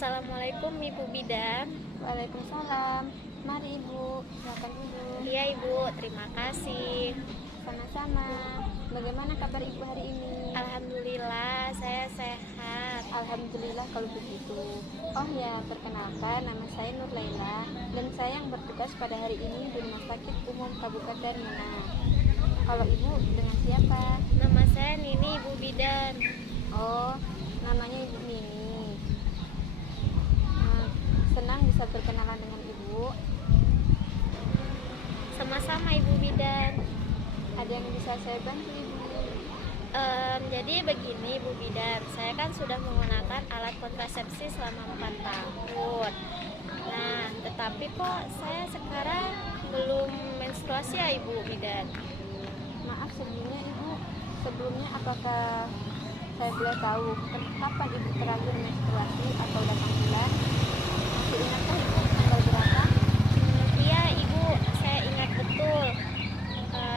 Assalamualaikum Ibu Bidan. Waalaikumsalam. Mari Ibu, silakan dulu. Iya Ibu, terima kasih. Sama-sama. Bagaimana kabar Ibu hari ini? Alhamdulillah saya sehat. Alhamdulillah kalau begitu. Oh ya, perkenalkan nama saya Nur Laila dan saya yang bertugas pada hari ini di Rumah Sakit Umum Kabupaten Muna. Kalau Ibu dengan siapa? Nama saya Nini Ibu Bidan. Oh, namanya Ibu Nini. Senang bisa berkenalan dengan Ibu. Sama-sama Ibu Bidan. Ada yang bisa saya bantu Ibu? Jadi begini Ibu Bidan, saya kan sudah menggunakan alat kontrasepsi selama 4 tahun. Nah, tetapi kok saya sekarang belum menstruasi ya Ibu Bidan. Maaf sebelumnya Ibu, sebelumnya apakah saya boleh tahu kapan Ibu terakhir menstruasi atau datang bulan? Masih ingatkah Ibu tanggal berapa? Iya Ibu, saya ingat betul.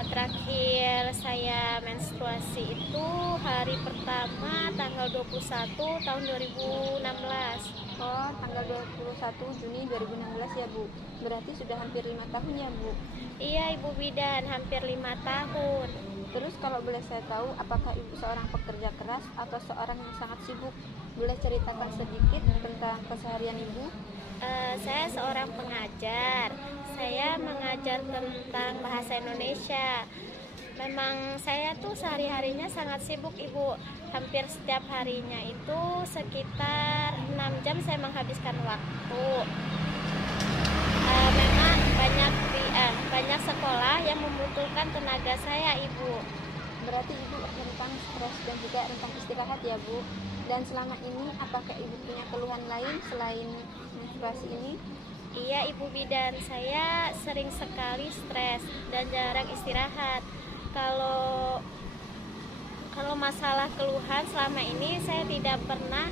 Terakhir saya menstruasi itu hari pertama tanggal 21 tahun 2016. Oh, tanggal 21 Juni 2016 ya Bu. Berarti sudah hampir 5 tahun ya Bu. Iya Ibu Bidan, hampir 5 tahun. Terus kalau boleh saya tahu, apakah Ibu seorang pekerja keras atau seorang yang sangat sibuk? Boleh ceritakan sedikit tentang keseharian Ibu? Saya seorang pengajar. Saya mengajar tentang bahasa Indonesia. Memang saya tuh sehari-harinya sangat sibuk Ibu. Hampir setiap harinya itu sekitar 6 jam saya menghabiskan waktu. Memang banyak sekolah yang membutuhkan tenaga saya Ibu. Berarti Ibu rentang stres dan juga rentang istirahat ya Bu. Dan selama ini apakah Ibu punya keluhan lain selain menstruasi ini? Iya Ibu Bidan, saya sering sekali stres dan jarang istirahat. Kalau masalah keluhan selama ini saya tidak pernah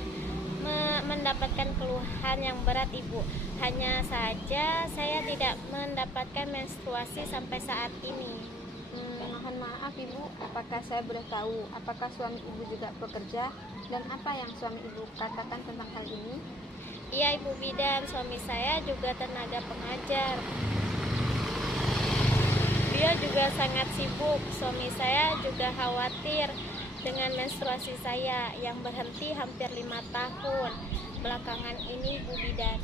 mendapatkan keluhan yang berat Ibu. Hanya saja saya tidak mendapatkan menstruasi sampai saat ini. Mohon maaf Ibu, apakah saya boleh tahu apakah suami Ibu juga bekerja dan apa yang suami Ibu katakan tentang hal ini? Iya Ibu Bidan, suami saya juga tenaga pengajar. Dia juga sangat sibuk. Suami saya juga khawatir dengan menstruasi saya yang berhenti hampir 5 tahun belakangan ini Ibu Bidan.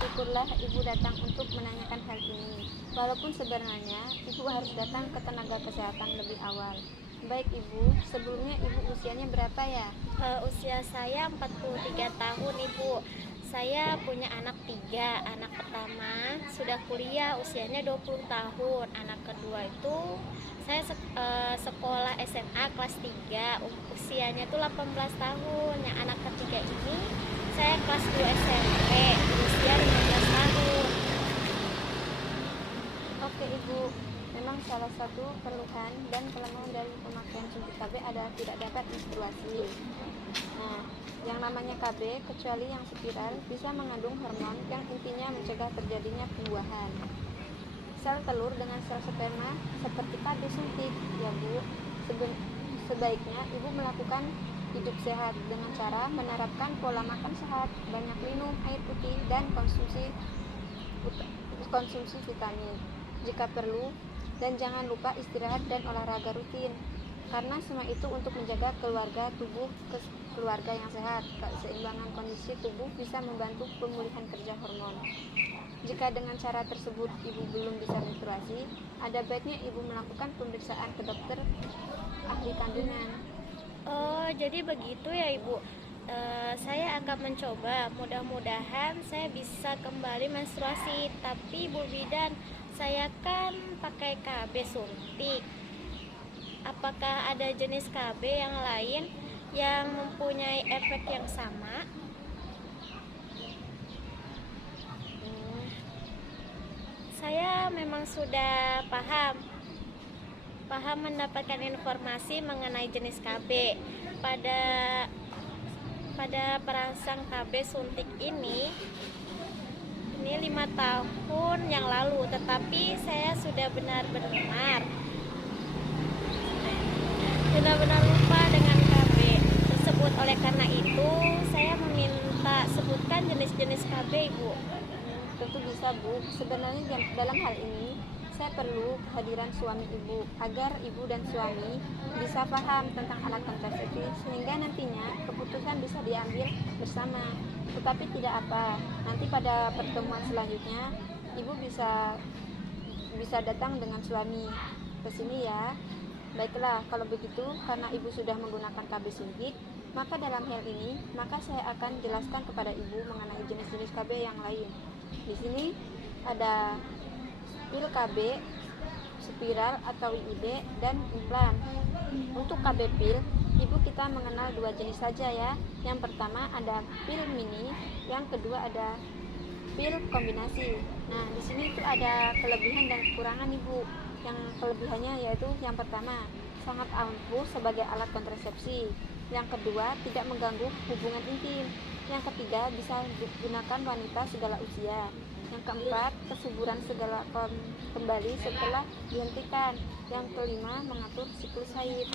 Syukurlah Ibu datang untuk menanyakan hal ini. Walaupun sebenarnya Ibu harus datang ke tenaga kesehatan lebih awal. Baik Ibu, sebelumnya Ibu usianya berapa ya? Usia saya 43 tahun Ibu. Saya punya anak 3. Anak pertama sudah kuliah, usianya 20 tahun. Anak kedua itu saya sekolah SMA kelas 3, usianya itu 18 tahun. Yang anak ketiga ini saya kelas 2 SMP, usia 15 tahun. Oke Ibu, memang salah satu keluhan dan kelemahan dari pemakaian suntik KB adalah tidak dapat menstruasi. Nah, yang namanya KB, kecuali yang spiral, bisa mengandung hormon yang intinya mencegah terjadinya pembuahan sel telur dengan sel sperma seperti KB suntik. Ya Bu, sebaiknya Ibu melakukan hidup sehat dengan cara menerapkan pola makan sehat, banyak minum air putih, dan konsumsi vitamin jika perlu, dan jangan lupa istirahat dan olahraga rutin, karena semua itu untuk menjaga keluarga yang sehat. Keseimbangan kondisi tubuh bisa membantu pemulihan kerja hormon. Jika dengan cara tersebut Ibu belum bisa menstruasi, ada baiknya Ibu melakukan pemeriksaan ke dokter ahli kandungan. Oh, jadi begitu ya Ibu. Saya akan mencoba, mudah-mudahan saya bisa kembali menstruasi. Tapi Ibu Bidan, saya kan pakai KB suntik. Apakah ada jenis KB yang lain yang mempunyai efek yang sama? Saya memang sudah paham mendapatkan informasi mengenai jenis KB. Pada perangsang KB suntik ini 5 tahun yang lalu, tetapi saya sudah benar-benar lupa dengan KB tersebut. tersebut. Oleh karena itu, saya meminta sebutkan jenis-jenis KB, Ibu. Tentu bisa, Bu. Sebenarnya dalam hal ini saya perlu kehadiran suami ibu agar ibu dan suami bisa paham tentang alat kontrasepsi sehingga nantinya keputusan bisa diambil bersama. Tetapi tidak apa, nanti pada pertemuan selanjutnya ibu bisa datang dengan suami ke sini ya. Baiklah, kalau begitu karena ibu sudah menggunakan KB suntik, maka dalam hal ini maka saya akan jelaskan kepada ibu mengenai jenis-jenis KB yang lain. Di sini ada pil KB, spiral atau IUD, dan implan. Untuk KB pil, ibu kita mengenal dua jenis saja ya. Yang pertama ada pil mini, yang kedua ada pil kombinasi. Nah, di sini itu ada kelebihan dan kekurangan ibu. Yang kelebihannya yaitu yang pertama, sangat ampuh sebagai alat kontrasepsi. Yang kedua, tidak mengganggu hubungan intim. Yang ketiga, bisa digunakan wanita segala usia. Yang keempat, kesuburan segala kembali setelah dihentikan. Yang kelima, mengatur siklus haid.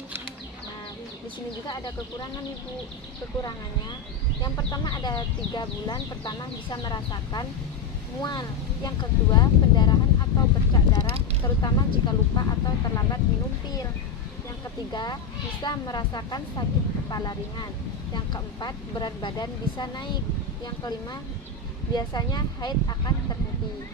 Nah, di sini juga ada kekurangan ibu. Kekurangannya, yang pertama ada 3 bulan pertama bisa merasakan mual. Yang kedua, pendarahan atau bercak darah, terutama jika lupa atau terlambat minum pil. Yang ketiga, bisa merasakan sakit kepala ringan. Yang keempat, berat badan bisa naik. Yang kelima, biasanya haid akan terhenti.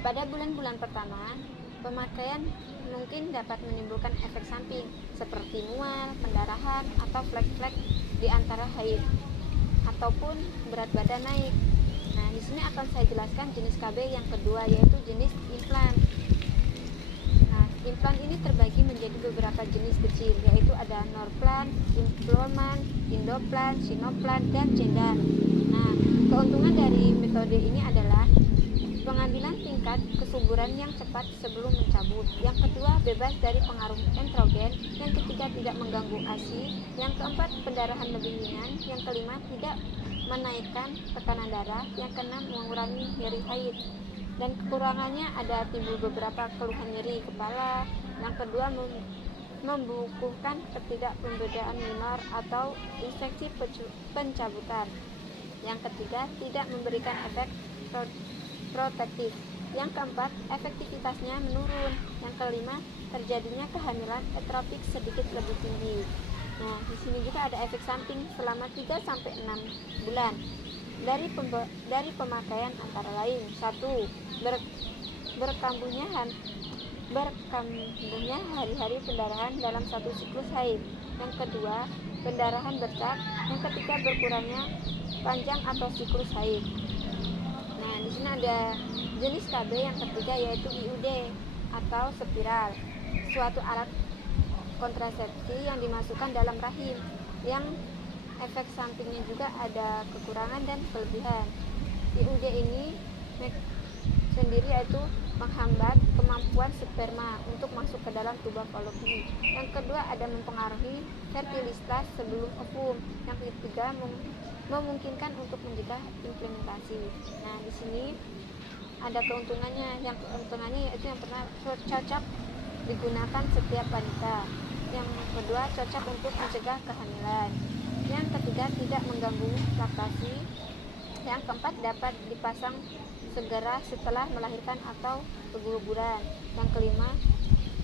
Pada bulan-bulan pertama, pemakaian mungkin dapat menimbulkan efek samping seperti mual, pendarahan, atau flek-flek di antara haid ataupun berat badan naik. Nah, di sini akan saya jelaskan jenis KB yang kedua, yaitu jenis implan. Nah, implan ini terbagi menjadi beberapa jenis kecil, yaitu ada Norplan, Implanon, Indoplan, Sinoplan, dan Cendan. Nah, keuntungan dari metode ini adalah pengambilan tingkat kesuburan yang cepat sebelum mencabut. Yang kedua, bebas dari pengaruh androgen. Yang ketiga, tidak mengganggu ASI. Yang keempat, pendarahan lebih ringan. Yang kelima, tidak menaikkan tekanan darah. Yang keenam, mengurangi nyeri haid. Dan kekurangannya ada timbul beberapa keluhan nyeri kepala. Yang kedua, membukukan ketidakpembedaan minor atau infeksi pencabutan. Yang ketiga, tidak memberikan efek protektif. Yang keempat, efektivitasnya menurun. Yang kelima, terjadinya kehamilan etropik sedikit lebih tinggi. Nah, di sini juga ada efek samping selama 3 sampai 6 bulan. Dari pemakaian antara lain, 1. Berkambuhnya hari-hari pendarahan dalam satu siklus haid. Yang kedua, pendarahan bercak. Yang ketiga, berkurangnya panjang atau siklus haid. Nah, di sini ada jenis KB yang ketiga, yaitu IUD atau spiral, suatu alat kontrasepsi yang dimasukkan dalam rahim, yang efek sampingnya juga ada kekurangan dan kelebihan. IUD ini sendiri yaitu menghambat kemampuan sperma untuk masuk ke dalam tubuh Fallopi. Yang kedua, ada mempengaruhi fertilitas sebelum ovum. Yang ketiga, memungkinkan untuk mencegah implementasi. Nah, di sini ada keuntungannya. Yang keuntungannya yaitu yang pertama, cocok digunakan setiap wanita. Yang kedua, cocok untuk mencegah kehamilan. Yang ketiga, tidak mengganggu laktasi. Yang keempat, dapat dipasang segera setelah melahirkan atau keguguran. Yang kelima,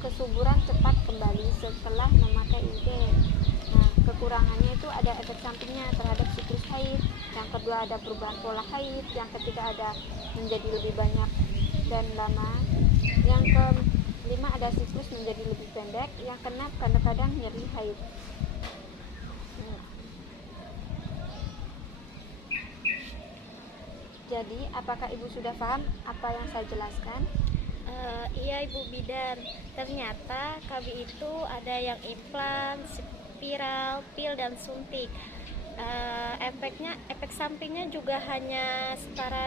kesuburan cepat kembali setelah memakai IUD. Nah, kekurangannya itu ada efek sampingnya terhadap siklus haid. Yang kedua, ada perubahan pola haid. Yang ketiga, ada menjadi lebih banyak dan lama. Yang kelima, ada siklus menjadi lebih pendek. Yang keenam, kadang-kadang nyeri haid. Jadi, apakah Ibu sudah paham apa yang saya jelaskan? Iya Ibu Bidan, ternyata KB itu ada yang implan, spiral, pil, dan suntik. Efek sampingnya juga hanya setara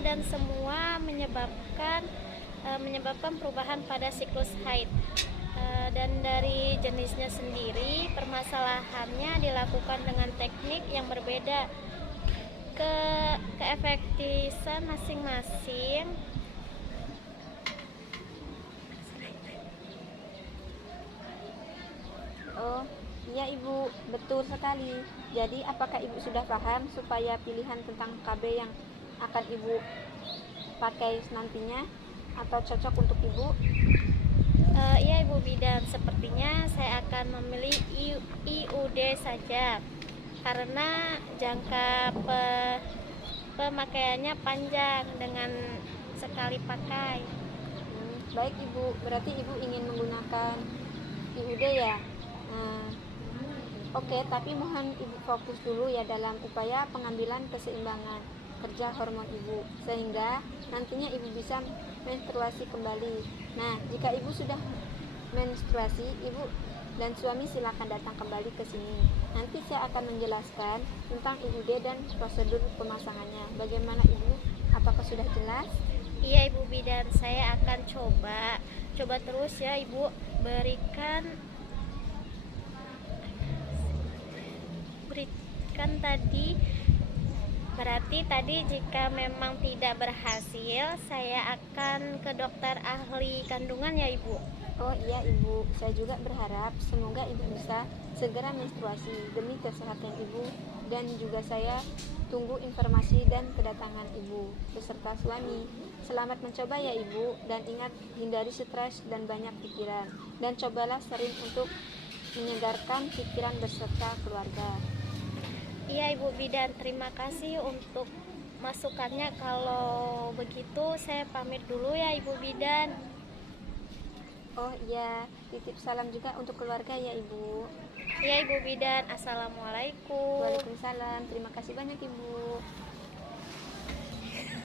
dan semua menyebabkan perubahan pada siklus haid. Dan dari jenisnya sendiri, permasalahannya dilakukan dengan teknik yang berbeda. Keefektifan masing-masing Iya Ibu, betul sekali. Jadi apakah Ibu sudah paham supaya pilihan tentang KB yang akan Ibu pakai nantinya atau cocok untuk Ibu? Iya Ibu Bidan, sepertinya saya akan memilih IUD saja karena jangka pemakaiannya panjang dengan sekali pakai. Baik Ibu, berarti Ibu ingin menggunakan IUD ya? Nah, oke, tapi mohon Ibu fokus dulu ya dalam upaya pengambilan keseimbangan kerja hormon Ibu, sehingga nantinya Ibu bisa menstruasi kembali. Nah, jika Ibu sudah menstruasi, Ibu dan suami silakan datang kembali ke sini. Nanti saya akan menjelaskan tentang IUD dan prosedur pemasangannya. Bagaimana Ibu? Apakah sudah jelas? Iya Ibu Bidan, saya akan coba terus ya Ibu, berikan tadi. Berarti tadi jika memang tidak berhasil, saya akan ke dokter ahli kandungan ya Ibu. Oh iya Ibu, saya juga berharap semoga Ibu bisa segera menstruasi demi kesehatan Ibu, dan juga saya tunggu informasi dan kedatangan Ibu beserta suami. Selamat mencoba ya Ibu, dan ingat hindari stres dan banyak pikiran, dan cobalah sering untuk menyegarkan pikiran beserta keluarga. Iya Ibu Bidan, terima kasih untuk masukannya. Kalau begitu saya pamit dulu ya Ibu Bidan. Oh iya, titip salam juga untuk keluarga ya Ibu. Iya Ibu Bidan, Assalamualaikum. Waalaikumsalam, terima kasih banyak Ibu.